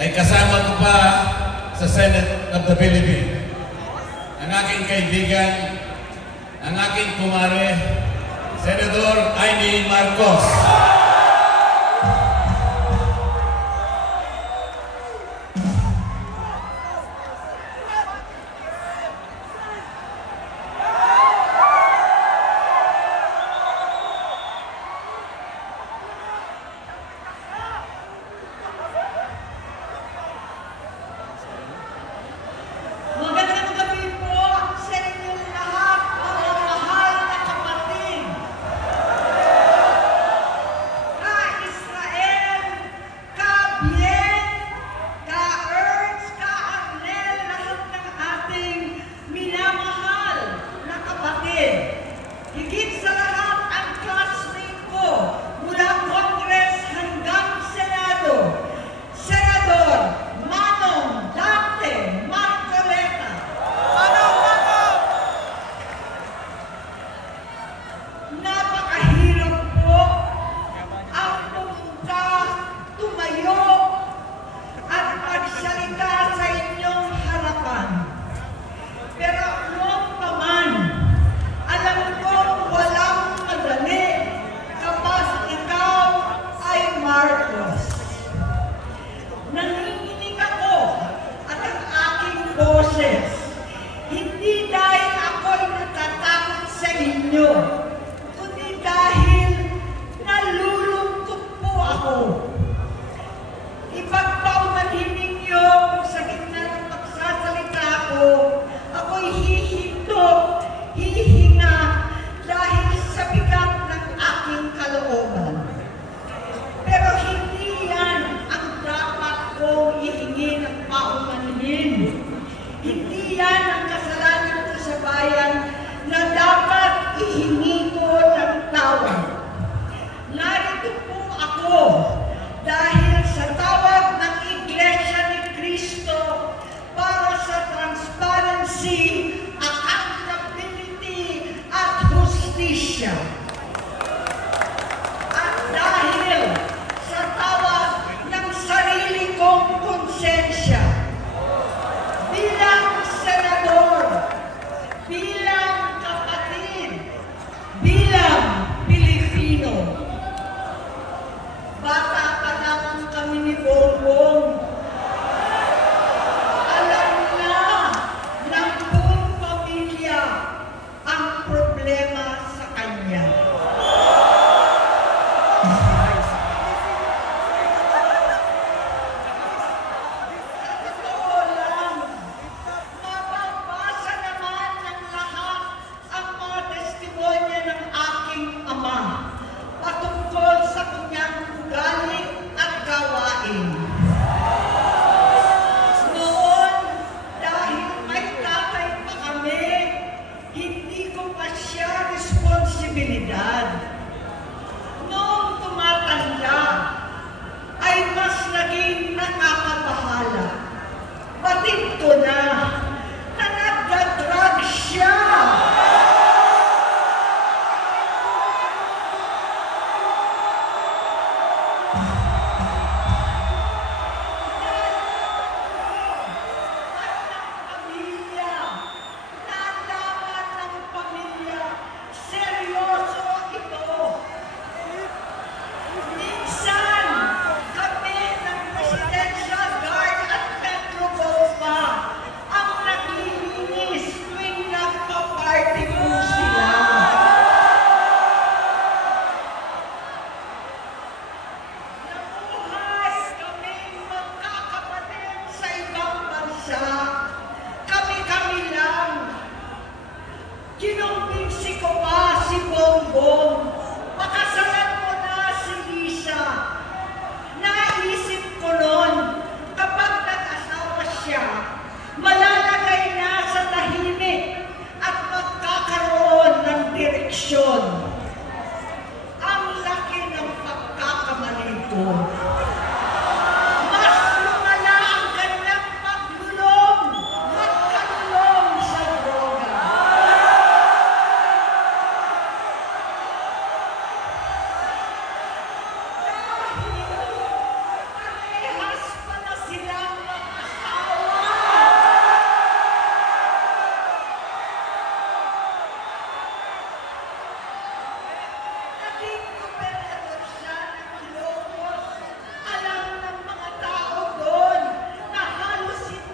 ay kasama ko pa sa Senate of the Philippines. Ang aking kaibigan, ang aking kumare, Senador Amy Marcos.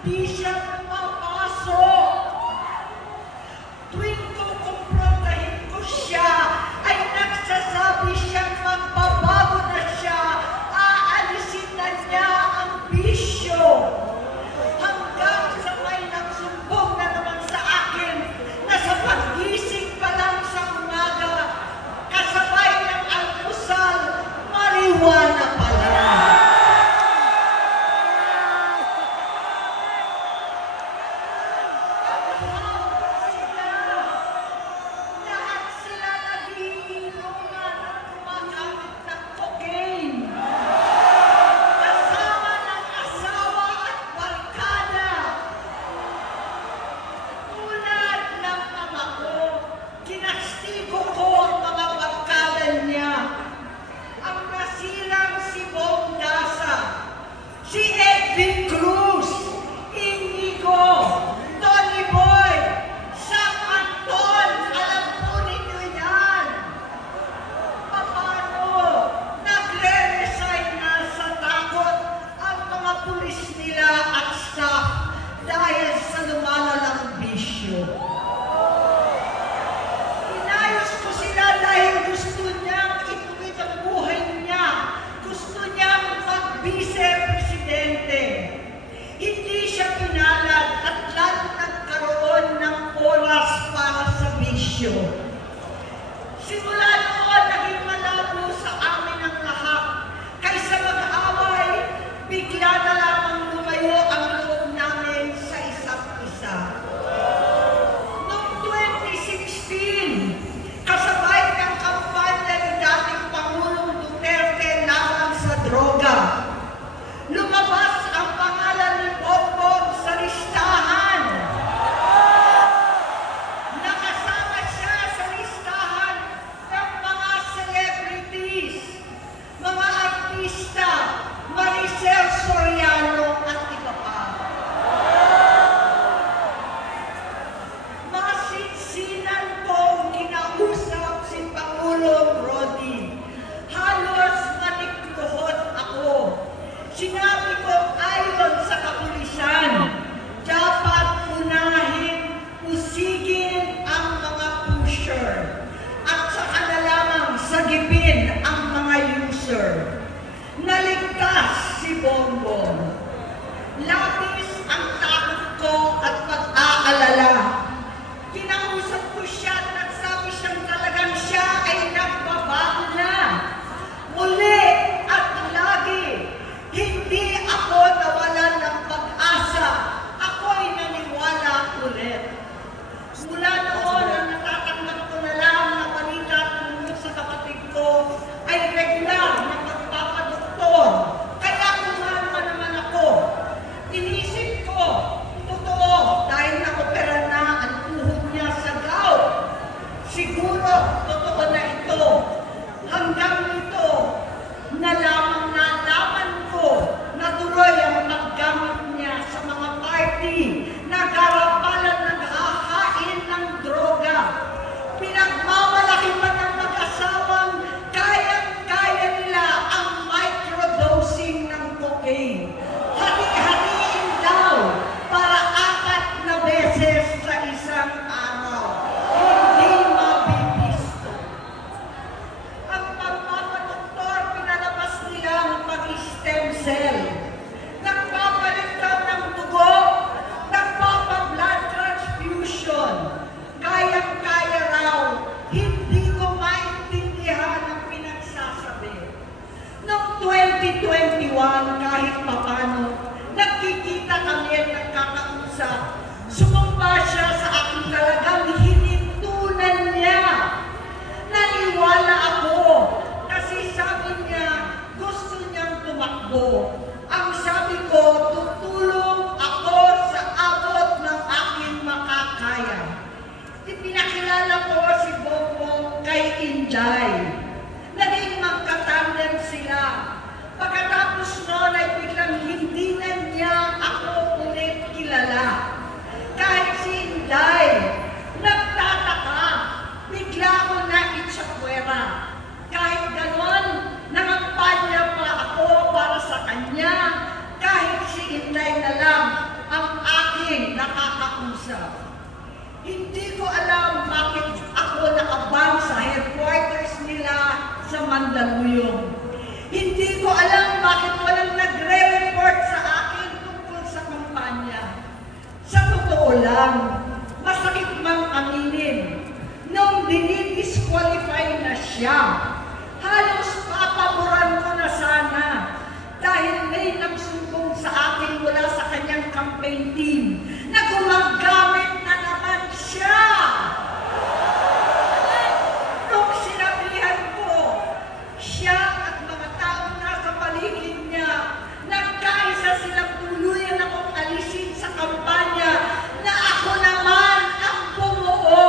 di siya pumapasok. Tuwing kukumprontahin ko siya, ay nagsasabi siyang magbabago na siya, aalisin na niya ang bisyo. Hanggang sa may nagsumbong na naman sa akin na sa paggising pa lang sa umaga, kasabay ng almusal, marijuana pala. Lahat sila nagiinuman at gumagamit ng cocaine. Kasama ng asawa at barkada. Tulad ng ama ko, kinastigo ko ang mga barkada niya. Ang nasirang si Bong Dasa, si Edwin Cruz, Inigo, Tony Boy, Sam Anton, alam po ninyo yan. Paano nagre-resign na sa takot ang mga pulis nila at staff dahil sa lumalalang bisyo? Inayos ko sila dahil gusto niyang ituwid ang buhay niya. Gusto niyang mag-vice-presidente. Hindi siya pinalad at lalo nagkaroon ng oras para sa bisyo. Simula noon, naging malabo sa amin ang lahat. Kaysa mag-away, bigla na lamang lumayo ang loob namin sa isa't isa. Noong 2016, kasabay ng kampanya ni dating Pangulong Duterte laban sa droga, lumabas ang pangalan ni Bongbong sa listahan. Nakasama siya sa listahan ng mga celebrities, mga artista, Maricel Soriano at iba pa. Masinsinan kong kinausap si Pangulong Rodi. Halos manikluhod ako. Sinabi ko ayon sa kapulisan, dapat unahin, usigin ang mga pusher at saka na lamang sagipin ang mga user. Naligtas si Bongbong. Labis ang takot ko at pag-aalala. Kinausap ko siya at nagsabi siyang talagang siya ay nagbabago na. Muli at lagi, hindi ako nawalan ng pag-asa. Ako'y naniwala ulit. Mula noon, ang natatanggap ko na lang na balita tungkol sa kapatid ko ay regular na magpapadoktor. Kaya kumalma naman ako. Inisip ko, totoo, dahil nakopera na ang tuhod niya sa gout. Siguro, totoo na ito. Hanggang nito, nalaman ko na tuloy ang paggamit niya sa mga party na garapalan naghahain ng droga. Pinagmamalaki pa ng mag-asawang kayang-kaya nila ang microdosing ng cocaine. Hati-hatiin daw para 4 na beses sa isang araw. Hindi mabibisto. Ang pagpapadoktor, pinalabas nila ang pag-stem cell. Nagpapalit ka ng dugo, nagpapa-blood transfusion. Kayang-kaya raw, hindi ko maintindihan ang pinagsasabi. Noong 2021, kahit papano, nagkikita kami at nagkakausap. Sumamba siya sa aking talagang hinintunan niya. Naniwala ako kasi sabi niya gusto niyang tumakbo. Ang sabi ko, tutulong ako sa abot ng aking makakaya. Ipinakilala ko si Bongbong kay Inday. Naging magkatandem sila. Pagkatapos noon ay biglang hindi na niya ako ulit kilala. Kahit si Inday, nagtataka, bigla ko na itsapwera. Kahit ganon, nangampanya pa ako para sa kanya. Kahit si Mandaluyong. Hindi ko alam bakit walang nagre-report sa akin tungkol sa kampanya. Sa totoo lang, masakit mang aminin, nung dinidisqualify na siya, halos papaboran ko na sana dahil may nagsumbong sa akin mula sa kanyang campaign team na gumagamit na naman siya. Nung sinabihan ko, siya at mga taong nasa paligid niya, nagkaisa silang tuluyan akong alisin sa kampanya na ako naman ang bumuo.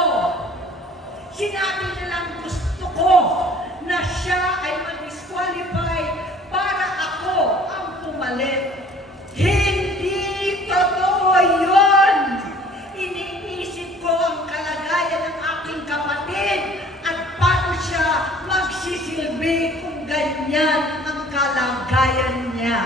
Sinabi nilang gusto ko na siya ay mag-disqualify para ako ang pumalit. Hindi totoo yun! Iniisip ko ang kalagayan ng aking kapatid at paano siya magsisilbi kung ganyan ang kalagayan niya.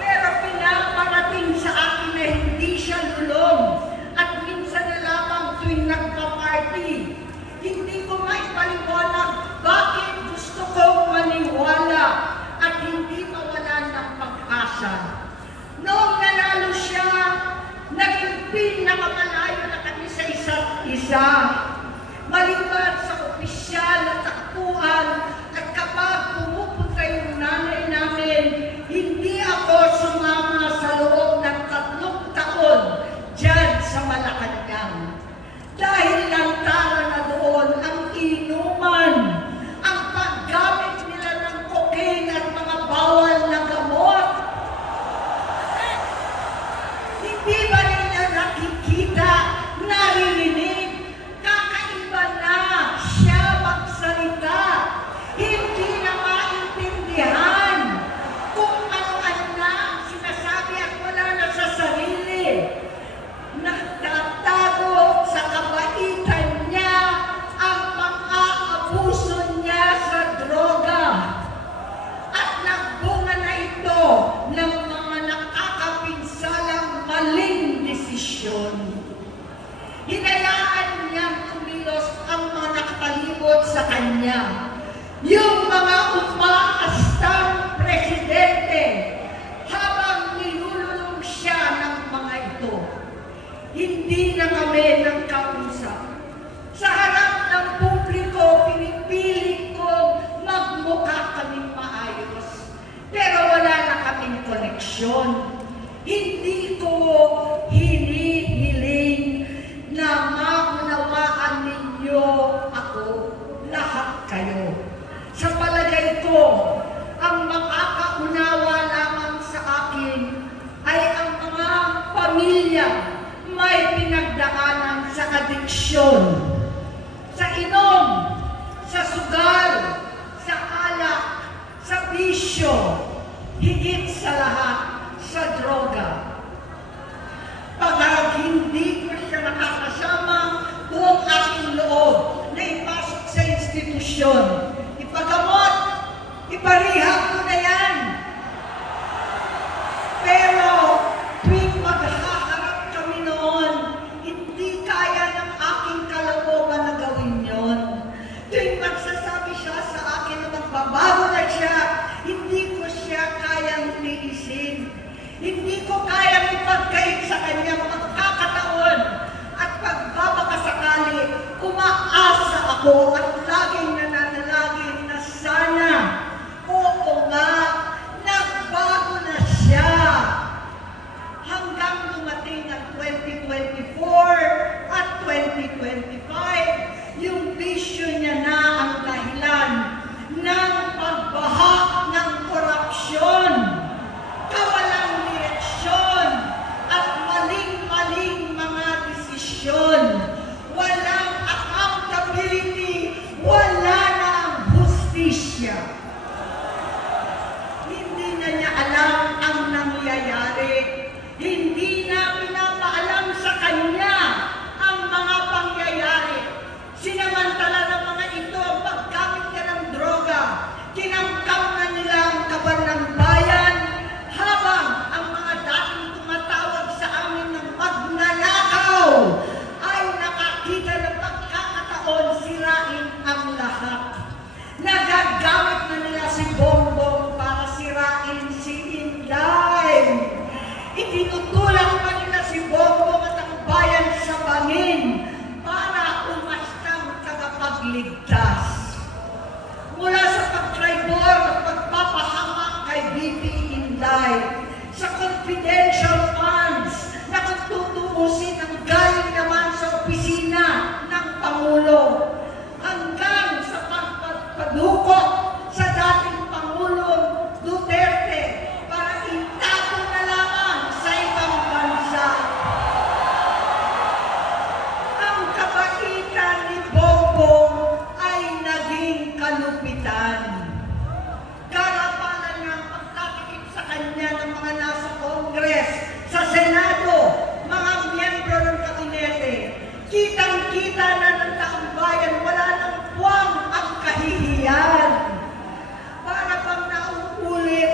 Pero pinaparating sa akin na hindi siya lulong at minsan na lamang tuwing nagpa-party. Hindi ko maipaliwanag bakit gusto kong maniwala at hindi mawalan ng pag-asa. Noong nanalo siya, naging pinakamalayo na kami sa isa't isa. Maliban sa opisyal na takbuhan at kapag pumupunta yung nanay namin, hindi ako sumama sa loob ng 3 taon dyan sa Malacanang. Dahil lantaran na doon ang inuman, ang paggamit nila ng cocaine at mga bawal na gamot. Hindi ba nila nakikita, naririnig, kakaiba na siya magsalita, hindi na maintindihan kung ano-ano na ang sinasabi at wala na sa sarili. Nagtatago sa kabaitan niya ang pang-aabuso niya sa droga. At nagbunga na ito ng mga nakakapinsalang maling desisyon. Hinayaan niyang kumilos ang mga nakatalibot sa kanya. Yung mga umaastang presidente habang nilululong siya ng mga ito. Hindi na kami nagkausap. Sa harap ng publiko, pinipilit kong magmukha kaming maayos. Pero wala na kaming koneksyon. Hindi ko hinihiling na maunawaan ninyo ako, lahat kayo. Sa palagay ko, ang makakaunawa lamang sa akin ay ang mga pamilya may pinagdaanan sa adiksyon, sa inom, sa sugal, sa alak, sa bisyo, higit sa lahat, sa droga. Pag hindi ko siya nakakasama, buong aking loob na ipasok sa institusyon, ipagamot, iparihab ko na yan. Pero tuwing maghaharap kami noon, hindi kaya ng aking kalooban na gawin yon. Tuwing magsasabi siya sa akin na magbabago na siya, hindi ko siya kayang tiisin. Hindi ko kayang ipagkait sa kanyang pagkakataon at pagbabakasakali, umaasa ako at laging nananalangin na sana, oo nga, nagbago na siya. Hanggang dumating ang 2024 at 2025, yung bisyo niya na ang dahilan ng pagbaha ng korupsyon, kawalang direksyon, at maling-maling mga desisyon. Walang accountability Inday, sa confidential funds na kung tutuusin ang galing naman sa opisina ng Pangulo, hanggang sa pagpadukot sa dating Pangulong Duterte para itago na lamang sa ibang bansa. Ang kabaitan ni Bongbong ay naging kalupitan. Karapalan niya ang pagtatakip sa kanya ng mga nasa Congress, sa Senado, mga miyembro ng kabinete. Kitang-kita na ng taong bayan, wala nang puwang ang kahihiyan. Para bang nauulit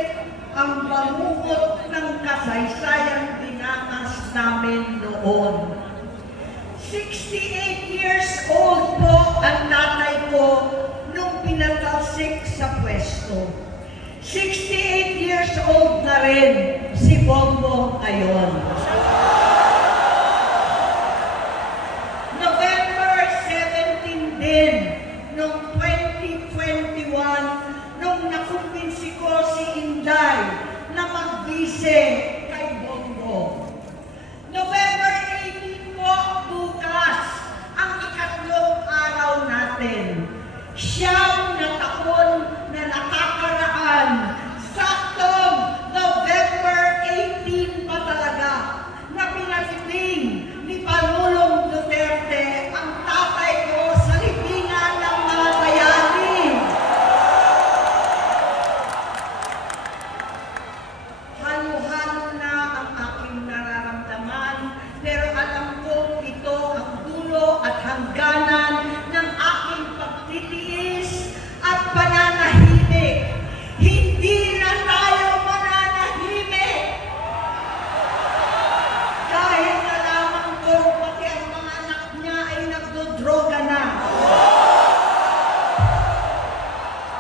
ang bangungot ng kasaysayang dinanas namin noon. 68 years old po ang tatay ko nung pinatalsik sa pwesto. 68 years old na rin si Bongbong ngayon. November 17 din, noong 2021, nung nakumbinsi ko si Inday na magbise kay Bongbong. November 18 po, bukas, ang ikatlong araw natin. Siyam na taon na nakakaraan, saktong November 18 pa talaga, na pinatiling ni Pangulong Duterte ang tatay ko sa libingan ng mga bayani. Halo-halo na ang aking nararamdaman, pero alam kong ito ang dulo at hangganan ng aking pagtitiis at pananahimik. Hindi na tayo mananahimik! Dahil nalaman ko pati ang mga anak niya ay nagdodroga na.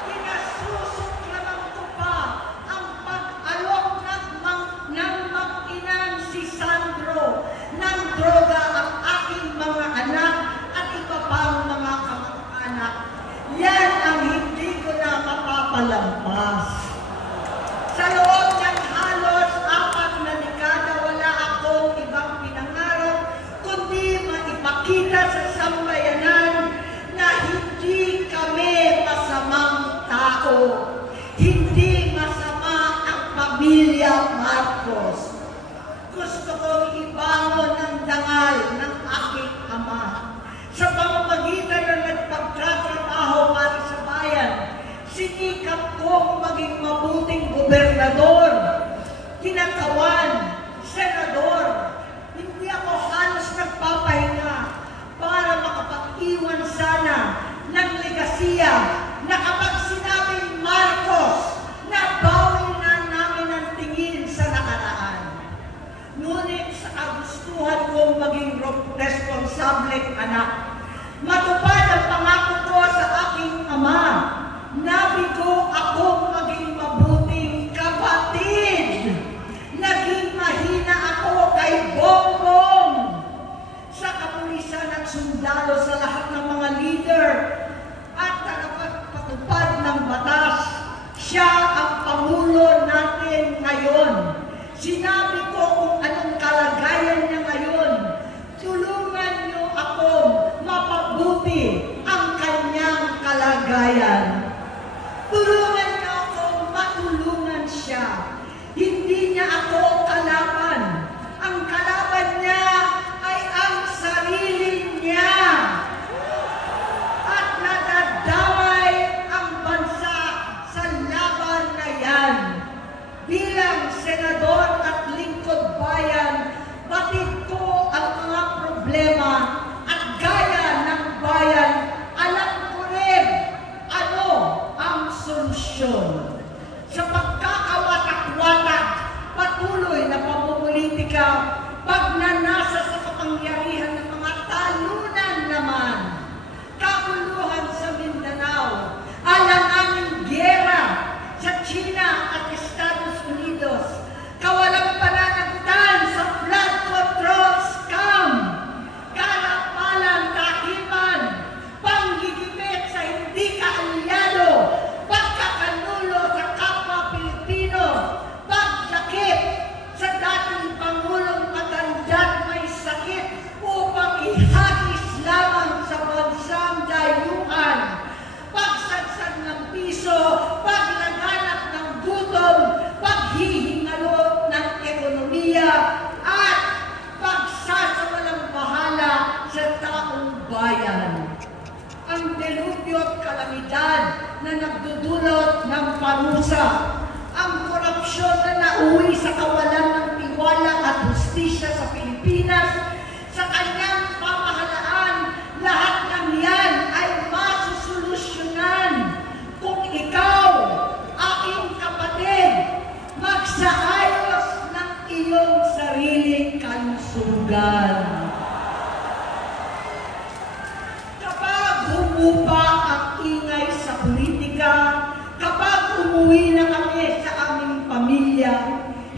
Pinasusuklaman ko pa ang pag-alok ng mag-inang si Sandro ng droga ang aking mga anak at iba pang mga kamag-anak. Yan ang hindi ko na mapapalampas. Sa loob ng halos 4 na dekada, wala akong ibang pinangarap kundi maipakita sa sambayanan na hindi kami masamang tao. Hindi masama ang pamilya Marcos. Gusto kong ibangon ang dangal ng aking ama. Sa pamamagitan ng nagpagtatrabaho para sa bayan, sinikap kong maging mabuting gobernador, kinatawan, senador. Hindi ako halos nagpapahinga para makapag-iwan sana ng legasiya na kapag sinabing Marcos, nabawi na namin ang tingin sa nakaraan. Ngunit sa kagustuhan kong maging responsableng anak, matupad ang pangako ko sa aking ama, nabigo akong maging mabuting kapatid. Naging mahina ako kay Bongbong. Sa kapulisan at sundalo, sa lahat ng mga leader at tagapagpatupad ng batas, siya ang Pangulo natin ngayon. Sinabi ko kung anong kalagayan niya ngayon. Tulungan niyo akong mapabuti ang kanyang kalagayan. Tulungan niyo akong matulungan siya. Hindi niya ako kalaban. Ang kalaban niya ay ang sarili niya. At nadadamay ang bansa sa laban na yan. Bilang senador at lingkod bayan, batid ko ang mga problema at gaya ng bayan, alam ko rin ano ang solusyon. Sa pagkakawatak-watak, patuloy na pamumulitika, pagnanasa sa kapangyarihan ng mga talunan naman, kaguluhan sa Mindanao, alanganing giyera sa China at Estados Unidos, kawalang pananagutan sa flood control nauwi sa kawalan ng tiwala at hustisya sa Pilipinas, sa kanyang pamahalaan, lahat ng yan ay masusolusyonan kung ikaw, aking kapatid, magsaayos ng iyong sariling kalusugan. Kapag humupa ang ingay sa politika, kapag umuwi na kami sa aming pamilya,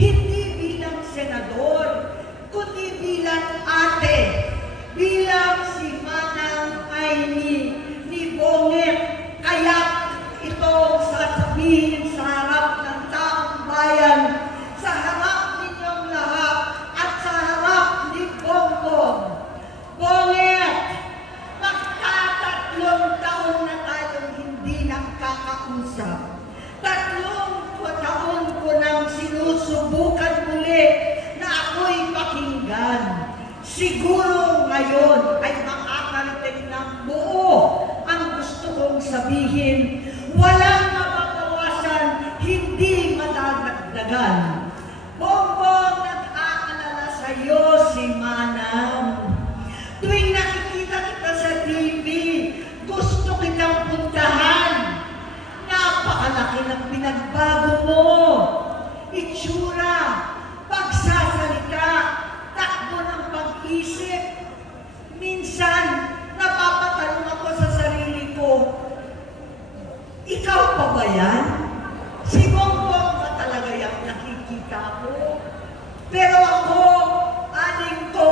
hindi bilang senador, kundi bilang ate, bilang si Manang Aimee ni Bonget, kaya ito sasabihin sa harap ng taong bayan, sa harap ninyong lahat, at sa harap ni Bongbong. Bonget, magtatatlong taon na tayong hindi nakakausap. 3 taon ko nang sinusubukan muli na ako'y pakinggan. Siguro ngayon ay makakarating ng buo ang gusto kong sabihin. Walang mababawasan, hindi madadagdagan. Bongbong, nag-aalala sa iyo si Manang. Tuwing nakikita kita sa TV, gusto kitang puntahan. Napakalaki ng pinagbago mo. Itsura, pagsasalita, takbo ng pag-isip. Minsan, napapatanong ako sa sarili ko, ikaw pa ba yan? Si Bongbong ba talaga yung nakikita ko? Pero ako, aling ko,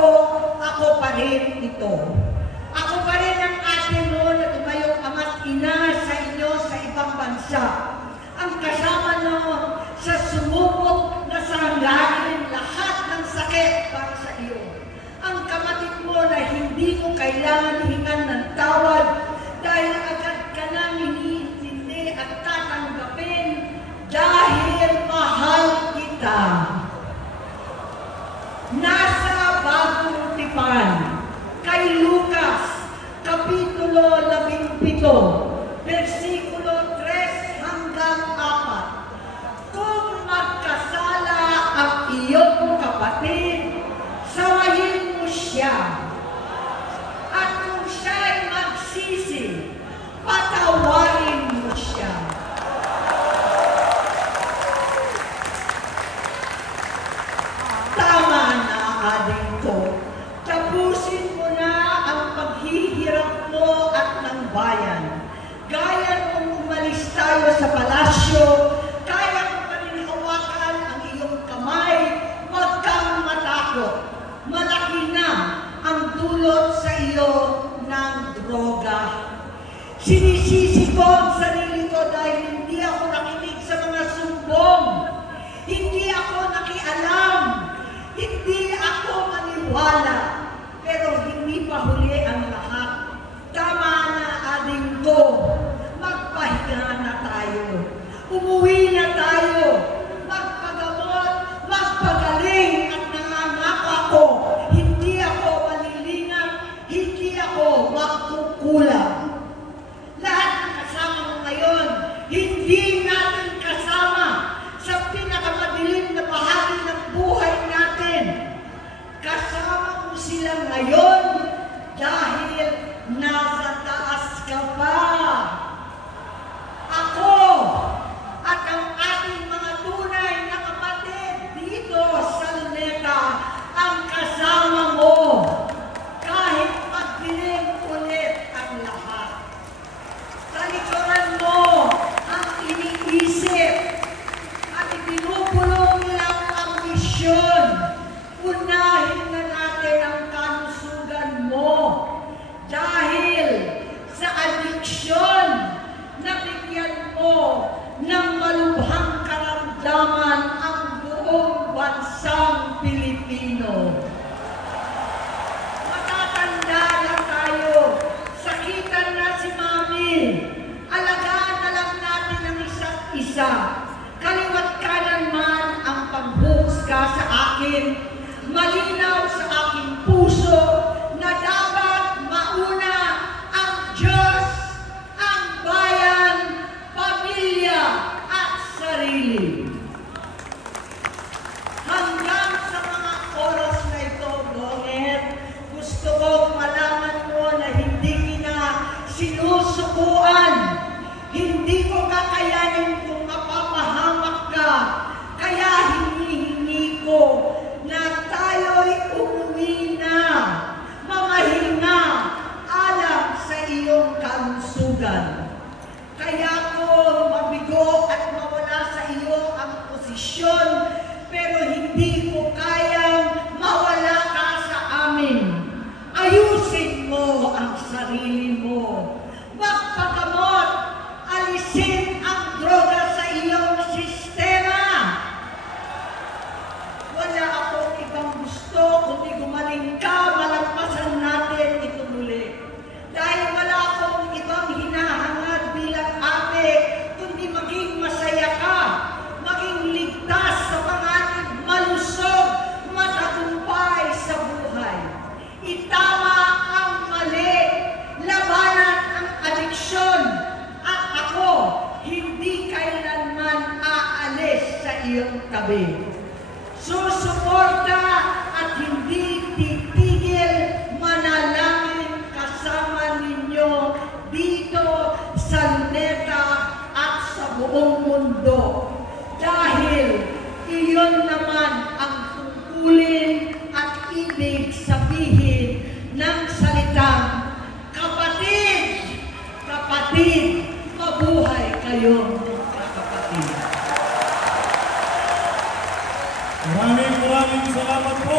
ako pa rin ito. Ako pa rin ang ate mo na tumayong ama't ina sa inyo sa ibang bansa. Ang kasama nyo sa sumubok na sanggain lahat ng sakit para sa iyo. Ang kapatid mo na hindi mo kailangan hingan ng tawad dahil agad ka nang iniintindi at tatanggapin dahil mahal kita. Nasa Bagong Tipan, kay Lucas, Kapitulo 17, versikulo 3 hanggang 4. Kung magkasala ang iyong kapatid, sawayin mo siya. At kung siya'y magsisi, patawarin mo siya. Tama na, aling ko. Tapusin mo na ang paghihirap mo at ng bayan. Gaya nung umalis tayo sa palasyo, kaya mo pa rin hawakan ang iyong kamay, huwag kang matakot. Malaki na ang dulot sa iyo ng droga. Sinisisi ko ang sarili ko dahil hindi ako nakinig sa mga sumbong. Hindi ako nakialam. Hindi ako maniwala. Pero hindi pa huli ang lahat. Tama na, aling ko. Magpahinga na tayo. Umuwi na tayo. Magpagamot, magpagaling at nangangako ako. Hindi ako malilingan, hindi ako magkukulang. Lahat ng kasama mo ngayon, hindi natin kasama sa pinakamadilim na bahagi ng buhay natin. Kasama mo sila ngayon dahil nasa taas ka pa. Ako at ang ating mga tunay na kapatid dito sa Luneta ang kasama mo kahit magdilim ulit ang lahat. Talikuran mo ang iniisip at ibinubulong lang ang misyon. Unahin na natin ang kalusugan mo dahil sa adiksyon na bigyan mo ng malubhang karamdaman ang buong bansang Pilipino. Matatanda na tayo, sakitan na si Mami, alagaan na lang natin ang isa't isa. Kaliwat kanan man ang pambuhusga sa akin, malinaw sa aking puso na dapat mauna ang Diyos, ang bayan, pamilya at sarili. pero hindi ko kayang mawala ka sa amin. Ayusin mo ang sarili mo. Magpagamot, alisin ang droga sa iyong sistema. Wala akong ibang gusto kundi gumaling ka, malagpasan natin ito muli. Dahil wala akong ibang hinahangad bilang ate, kundi maging masaya ka, maging ligtas sa panganib, malusog, matagumpay sa buhay. Itama ang mali, labanan ang adiksyon, at ako hindi kailanman aalis sa iyong tabi. Susuporta at hindi titigil manalangin kasama ninyo dito sa Luneta at sa buong mundo. Dahil iyon naman ang tungkulin at ibig sabihin ng salitang kapatid, kapatid, mabuhay kayo kapatid. Maraming salamat po.